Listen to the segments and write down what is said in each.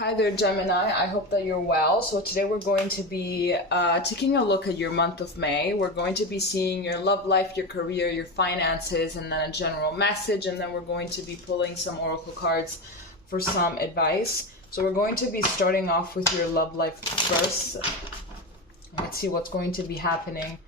Hi there, Gemini. I hope that you're well. So today we're going to be taking a look at your month of May. We're going to be seeing your love life, your career, your finances, and then a general message. And then we're going to be pulling some oracle cards for some advice. So we're going to be starting off with your love life first. Let's see what's going to be happening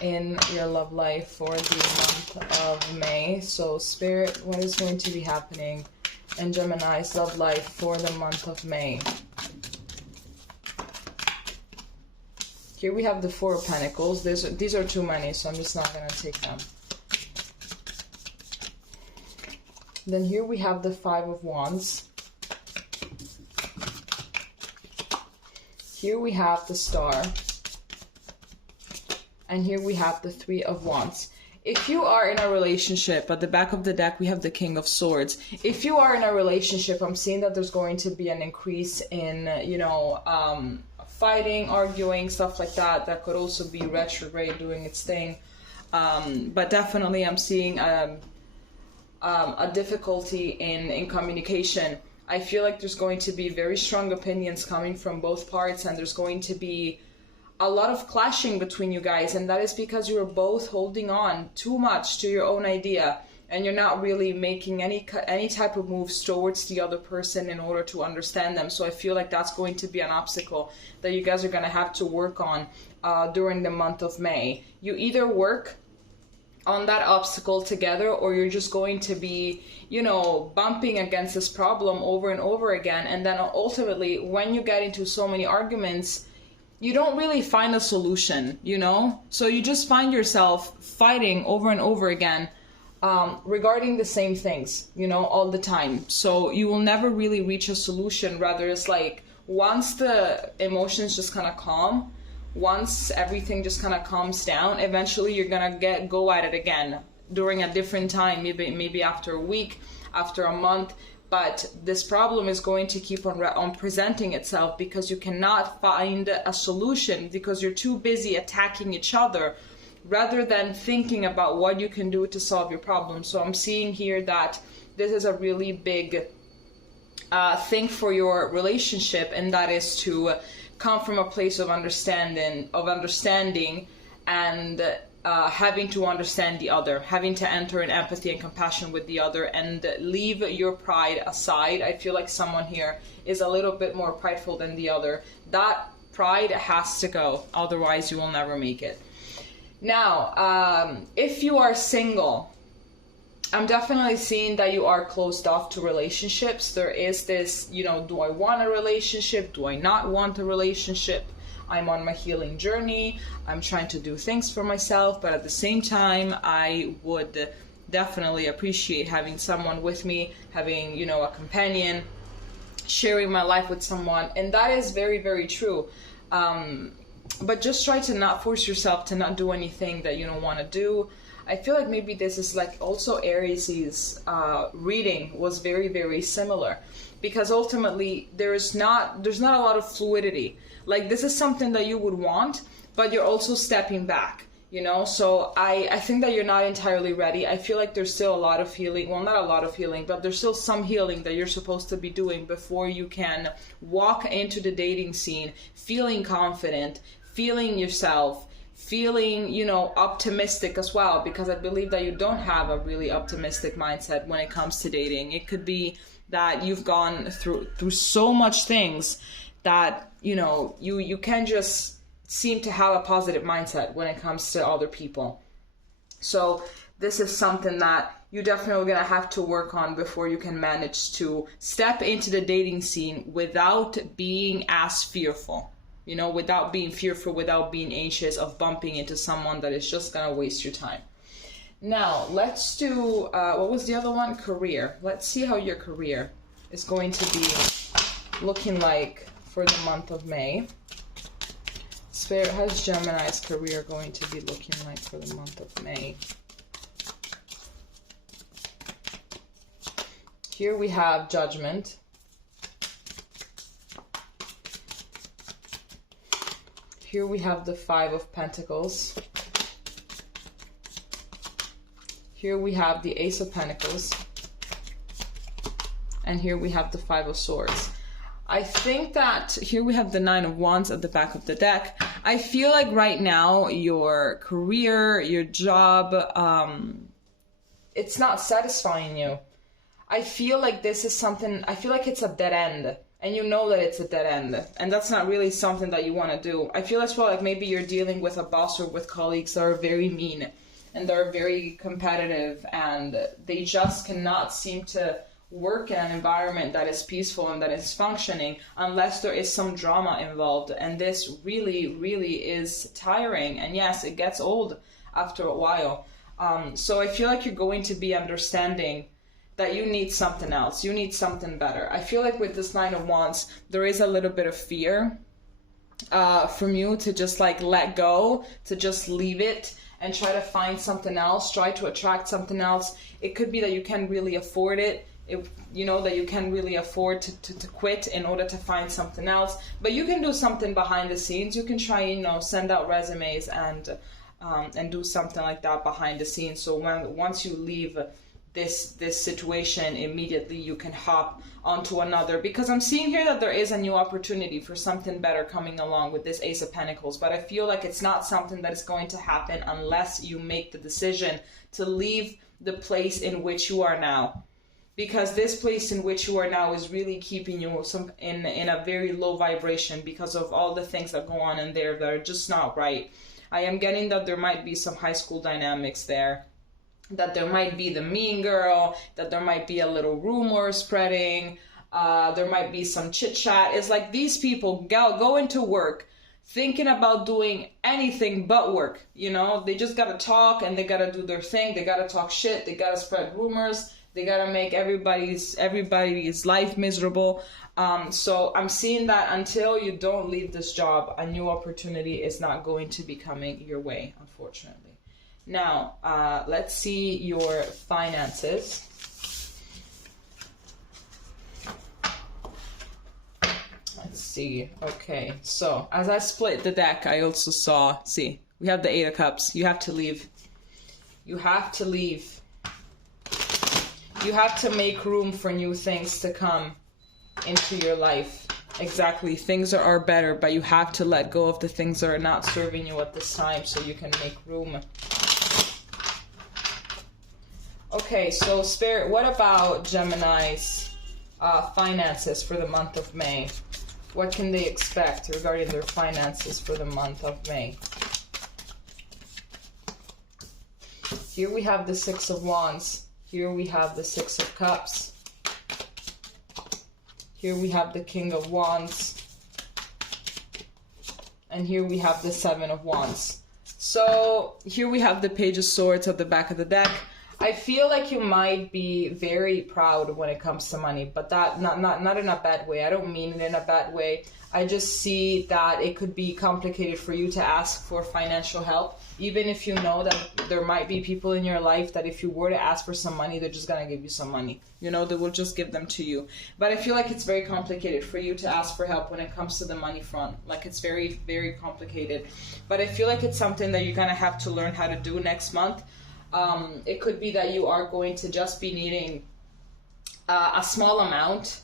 in your love life for the month of May. So Spirit, what is going to be happening and Gemini's love life for the month of May? Here we have the Four of Pentacles. These are too many, so I'm just not going to take them. Then here we have the Five of Wands. Here we have the Star. And here we have the Three of Wands. If you are in a relationship, at the back of the deck, we have the King of Swords. If you are in a relationship, I'm seeing that there's going to be an increase in, fighting, arguing, stuff like that. That could also be retrograde doing its thing. But definitely I'm seeing a difficulty in communication. I feel like there's going to be very strong opinions coming from both parts, and there's going to be a lot of clashing between you guys, and that is because you are both holding on too much to your own idea, and you're not really making any type of moves towards the other person in order to understand them. So I feel like that's going to be an obstacle that you guys are going to have to work on during the month of May. You either work on that obstacle together, or you're just going to be, bumping against this problem over and over again, and then ultimately when you get into so many arguments, you don't really find a solution, So you just find yourself fighting over and over again regarding the same things, all the time. So you will never really reach a solution. Rather, it's like once the emotions just kind of calm, once everything just kind of calms down, eventually you're going to go at it again during a different time, maybe after a week, after a month. But this problem is going to keep on presenting itself because you cannot find a solution because you're too busy attacking each other rather than thinking about what you can do to solve your problem. So I'm seeing here that this is a really big thing for your relationship, and that is to come from a place of understanding and having to understand the other, having to enter in empathy and compassion with the other, and leave your pride aside. I feel like someone here is a little bit more prideful than the other. That pride has to go, otherwise you will never make it. Now, if you are single, I'm definitely seeing that you are closed off to relationships. There is this, do I want a relationship? Do I not want a relationship? I'm on my healing journey. I'm trying to do things for myself, but at the same time, I would definitely appreciate having someone with me, having, a companion, sharing my life with someone. And that is very, very true. But just try to not force yourself to not do anything that you don't want to do. I feel like maybe this is like also Aries' reading was very, very similar, because ultimately there's not a lot of fluidity. Like, this is something that you would want, but you're also stepping back, So I think that you're not entirely ready. I feel like there's still a lot of healing. Well, not a lot of healing, but there's still some healing that you're supposed to be doing before you can walk into the dating scene feeling confident, feeling yourself, feeling, optimistic as well, because I believe that you don't have a really optimistic mindset when it comes to dating. It could be that you've gone through so much things that, you can just seem to have a positive mindset when it comes to other people. So this is something that you're definitely going to have to work on before you can manage to step into the dating scene without being as fearful. Without being fearful, without being anxious of bumping into someone that is just going to waste your time. Now, let's do, what was the other one? Career. Let's see how your career is going to be looking like for the month of May. Spirit, how's Gemini's career going to be looking like for the month of May? Here we have Judgment. Here we have the Five of Pentacles. Here we have the Ace of Pentacles. And here we have the Five of Swords. I think that here we have the Nine of Wands at the back of the deck. I feel like right now your career, your job, it's not satisfying you. I feel like this is something, I feel like it's a dead end. And you know that it's a dead end. And that's not really something that you want to do. I feel as well like maybe you're dealing with a boss or with colleagues that are very mean. And they're very competitive. And they just cannot seem to work in an environment that is peaceful and that is functioning unless there is some drama involved. And this really, really is tiring. And yes, it gets old after a while. So I feel like you're going to be understanding that you need something else. You need something better. I feel like with this Nine of Wands, there is a little bit of fear from you to just like let go, to just leave it and try to find something else, try to attract something else. It could be that you can't really afford it. You know, that you can really afford to quit in order to find something else. But you can do something behind the scenes. You can try, you know, send out resumes and do something like that behind the scenes. So once you leave this situation, immediately you can hop onto another, because I'm seeing here that there is a new opportunity for something better coming along with this Ace of Pentacles. But I feel like it's not something that is going to happen unless you make the decision to leave the place in which you are now. Because this place in which you are now is really keeping you in a very low vibration because of all the things that go on in there that are just not right. I am getting that there might be some high school dynamics there, that there might be the mean girl, that there might be a little rumor spreading, there might be some chit chat. It's like these people go into work thinking about doing anything but work. You know, they just gotta talk and they gotta do their thing. They gotta talk shit. They gotta spread rumors. They gotta make everybody's life miserable. So I'm seeing that until you don't leave this job, a new opportunity is not going to be coming your way, unfortunately. Now, let's see your finances. Let's see. Okay, so as I split the deck, I also saw, see, we have the Eight of Cups. You have to leave. You have to leave. You have to make room for new things to come into your life. Exactly. Things are better, but you have to let go of the things that are not serving you at this time so you can make room. Okay, so Spirit, what about Gemini's finances for the month of May? What can they expect regarding their finances for the month of May? Here we have the Six of Wands. Here we have the Six of Cups. Here we have the King of Wands. And here we have the Seven of Wands. So here we have the Page of Swords at the back of the deck. I feel like you might be very proud when it comes to money, but that not in a bad way. I don't mean it in a bad way. I just see that it could be complicated for you to ask for financial help, even if you know that there might be people in your life that if you were to ask for some money, they're just going to give you some money. You know, they will just give them to you. But I feel like it's very complicated for you to ask for help when it comes to the money front. Like, it's very, very complicated. But I feel like it's something that you're going to have to learn how to do next month. It could be that you are going to just be needing a small amount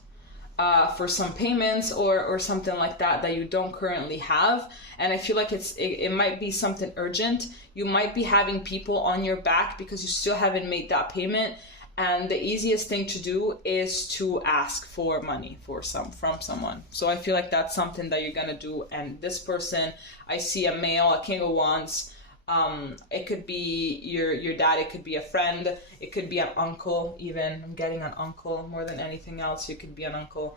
for some payments or something like that you don't currently have. And I feel like it might be something urgent. You might be having people on your back because you still haven't made that payment. And the easiest thing to do is to ask for money from someone. So I feel like that's something that you're going to do. And this person, I see a male, a King of Wands. It could be your dad, it could be a friend, it could be an uncle even. I'm getting an uncle more than anything else. You could be an uncle.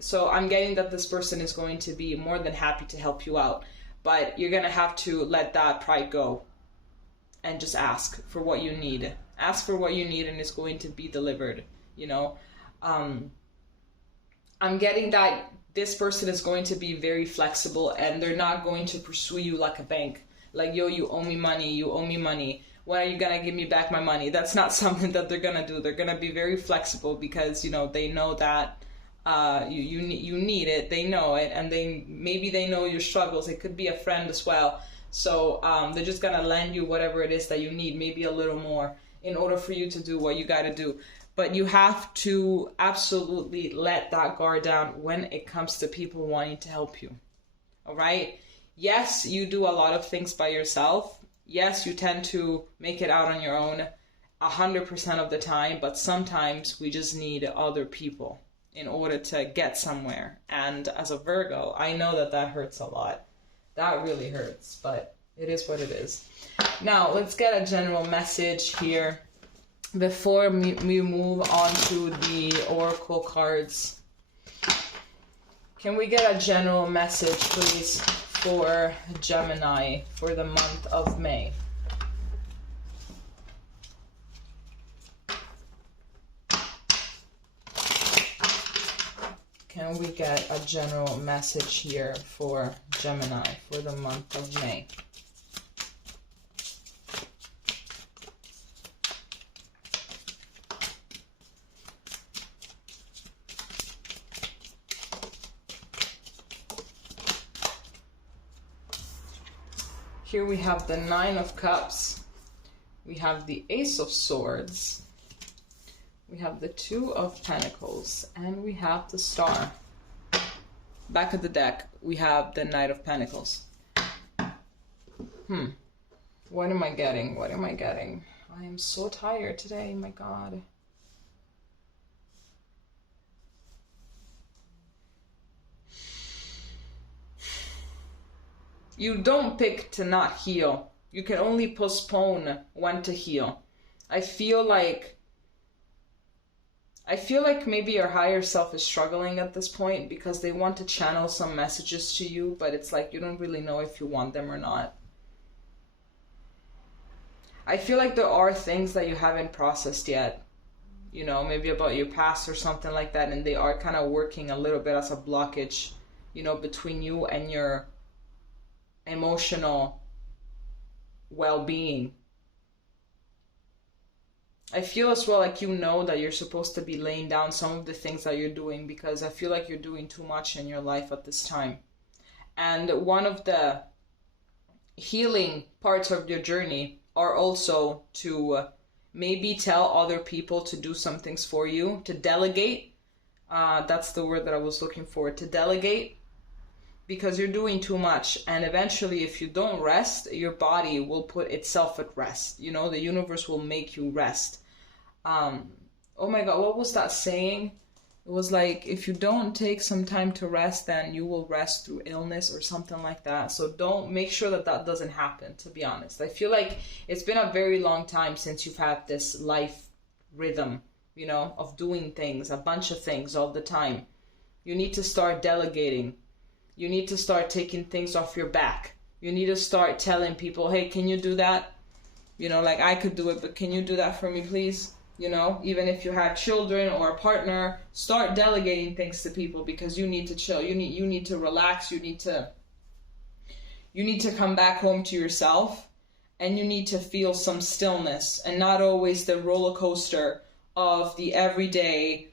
So I'm getting that this person is going to be more than happy to help you out. But you're going to have to let that pride go and just ask for what you need. Ask for what you need and it's going to be delivered, you know. I'm getting that this person is going to be very flexible and they're not going to pursue you like a bank. Like, yo, you owe me money, you owe me money. When are you going to give me back my money? That's not something that they're going to do. They're going to be very flexible because, you know, they know that you need it. They know it. And maybe they know your struggles. It could be a friend as well. So they're just going to lend you whatever it is that you need, maybe a little more, in order for you to do what you got to do. But you have to absolutely let that guard down when it comes to people wanting to help you. All right? Yes, you do a lot of things by yourself. Yes, you tend to make it out on your own 100% of the time, but sometimes we just need other people in order to get somewhere. And as a Virgo, I know that that hurts a lot. That really hurts, but it is what it is. Now, let's get a general message here before we move on to the oracle cards. Can we get a general message, please, for Gemini for the month of May? Can we get a general message here for Gemini for the month of May? Here we have the Nine of Cups, we have the Ace of Swords, we have the Two of Pentacles, and we have the Star. Back of the deck, we have the Knight of Pentacles. What am I getting? What am I getting? I am so tired today, my God. You don't pick to not heal. You can only postpone when to heal. I feel like maybe your higher self is struggling at this point because they want to channel some messages to you, but it's like you don't really know if you want them or not. I feel like there are things that you haven't processed yet, you know, maybe about your past or something like that, and they are kind of working a little bit as a blockage, you know, between you and your emotional well-being. I feel as well like you know that you're supposed to be laying down some of the things that you're doing, because I feel like you're doing too much in your life at this time. And one of the healing parts of your journey are also to maybe tell other people to do some things for you, to delegate. That's the word that I was looking for, to delegate, because you're doing too much. And eventually, if you don't rest, your body will put itself at rest. You know, the universe will make you rest. Oh my God, what was that saying? It was like, if you don't take some time to rest, then you will rest through illness or something like that. So make sure that that doesn't happen, to be honest. I feel like it's been a very long time since you've had this life rhythm, you know, of doing things, a bunch of things all the time. You need to start delegating. You need to start taking things off your back. You need to start telling people, hey, can you do that? You know, like I could do it, but can you do that for me, please? You know, even if you have children or a partner, start delegating things to people, because you need to chill. You need to relax. You need to come back home to yourself, and you need to feel some stillness and not always the roller coaster of the everyday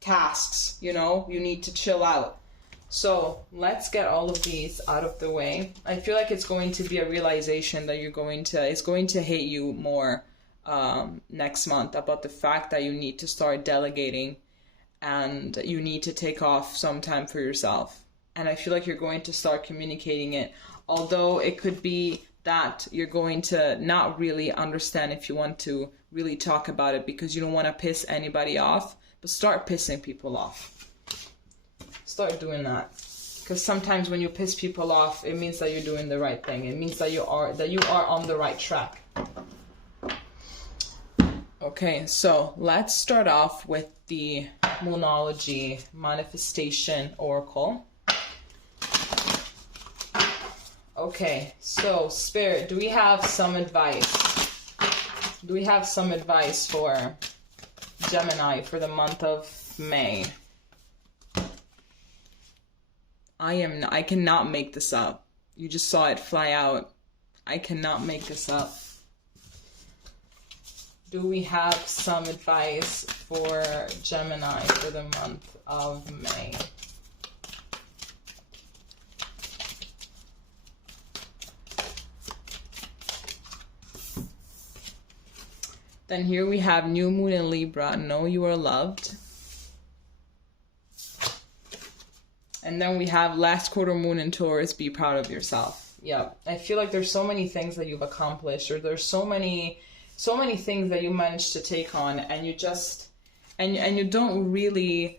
tasks. You know, you need to chill out. So let's get all of these out of the way. I feel like it's going to be a realization that it's going to hit you more next month, about the fact that you need to start delegating and you need to take off some time for yourself. And I feel like you're going to start communicating it, although it could be that you're going to not really understand if you want to really talk about it, because you don't want to piss anybody off. But start pissing people off. Start doing that, because sometimes when you piss people off, it means that you're doing the right thing. It means that you are on the right track. Okay, so let's start off with the Moonology Manifestation Oracle. Okay, so Spirit, do we have some advice? Do we have some advice for Gemini for the month of May? I cannot make this up. You just saw it fly out. I cannot make this up. Do we have some advice for Gemini for the month of May? Then here we have new moon in Libra, know you are loved. And then we have last quarter moon in Taurus, be proud of yourself. Yeah, I feel like there's so many things that you've accomplished, or there's so many things that you managed to take on, and you just, and you don't really,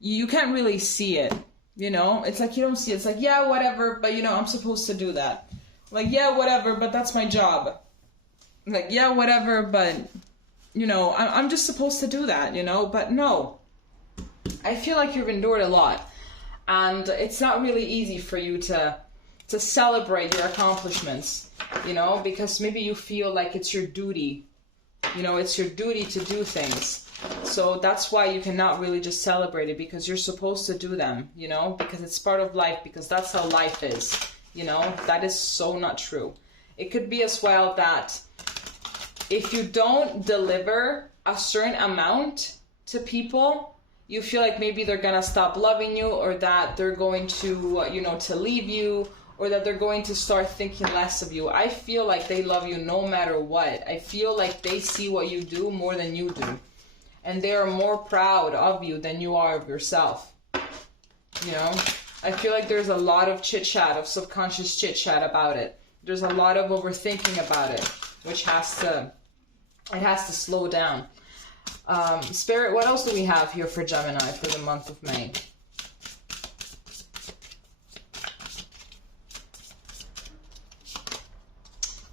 you can't really see it, you know? It's like you don't see it. It's like, yeah, whatever, but you know, I'm supposed to do that. Like, yeah, whatever, but that's my job. Like, yeah, whatever, but, you know, I'm just supposed to do that, you know? But no, I feel like you've endured a lot. And it's not really easy for you to celebrate your accomplishments, you know, because maybe you feel like it's your duty, you know, it's your duty to do things. So that's why you cannot really just celebrate it, because you're supposed to do them, you know, because it's part of life, because that's how life is, you know. That is so not true. It could be as well that if you don't deliver a certain amount to people, you feel like maybe they're gonna stop loving you, or that they're going to, you know, to leave you, or that they're going to start thinking less of you. I feel like they love you no matter what. I feel like they see what you do more than you do. And they are more proud of you than you are of yourself. You know? I feel like there's a lot of chit-chat, of subconscious chit-chat about it. There's a lot of overthinking about it, which has to slow down. Spirit, what else do we have here for Gemini for the month of May?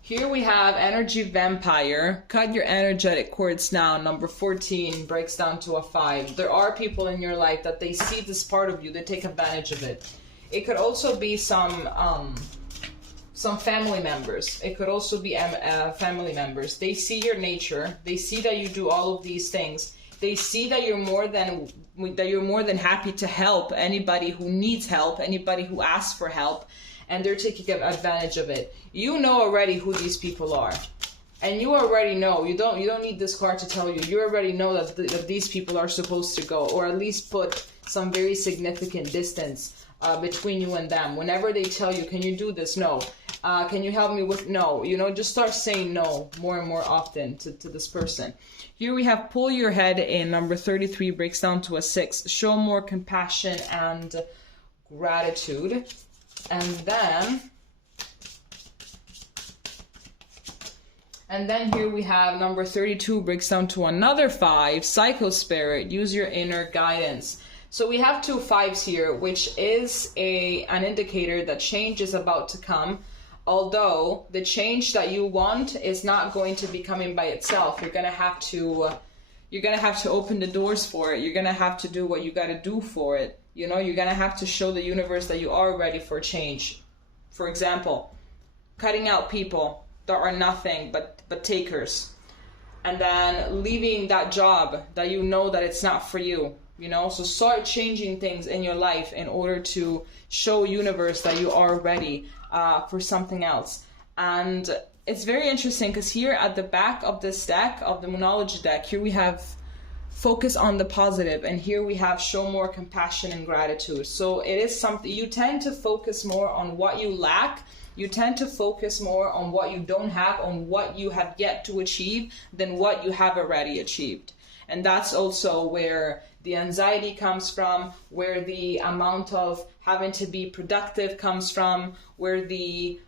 Here we have energy vampire. Cut your energetic cords now. Number 14 breaks down to a 5. There are people in your life that they see this part of you. They take advantage of it. It could also be some family members. It could also be family members. They see your nature. They see that you do all of these things. They see that you're more than happy to help anybody who needs help, anybody who asks for help, and they're taking advantage of it. You know already who these people are, and you already know. You don't need this card to tell you. You already know that these people are supposed to go, or at least put some very significant distance between you and them. Whenever they tell you, can you do this? No. Can you help me with? No. You know, just start saying no more and more often to this person. Here we have pull your head in. Number 33 breaks down to a 6. Show more compassion and gratitude. And then here we have number 32 breaks down to another 5. Psycho spirit, use your inner guidance. So we have 2 5s here, which is an indicator that change is about to come. Although the change that you want is not going to be coming by itself. You're gonna have to open the doors for it. You're gonna have to do what you gotta do for it. You know, you're gonna have to show the universe that you are ready for change. For example, cutting out people that are nothing but takers, and then leaving that job that you know that it's not for you. You know, so start changing things in your life in order to show universe that you are ready for something else. And it's very interesting because here at the back of this deck, of the Moonology deck, here we have focus on the positive, and here we have show more compassion and gratitude. So it is something you tend to focus more on what you lack. You tend to focus more on what you don't have, on what you have yet to achieve, than what you have already achieved. And that's also where the anxiety comes from, where the amount of having to be productive comes from, where the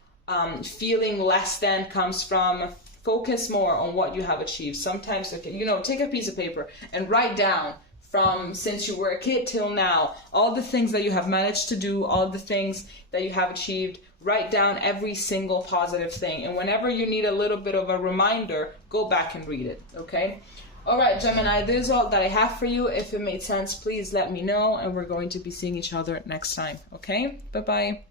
feeling less than comes from. Focus more on what you have achieved. Sometimes, you know, take a piece of paper and write down from since you were a kid till now, all the things that you have managed to do, all the things that you have achieved. Write down every single positive thing. And whenever you need a little bit of a reminder, go back and read it, okay? All right, Gemini, this is all that I have for you. If it made sense, please let me know, and we're going to be seeing each other next time, okay? Bye-bye.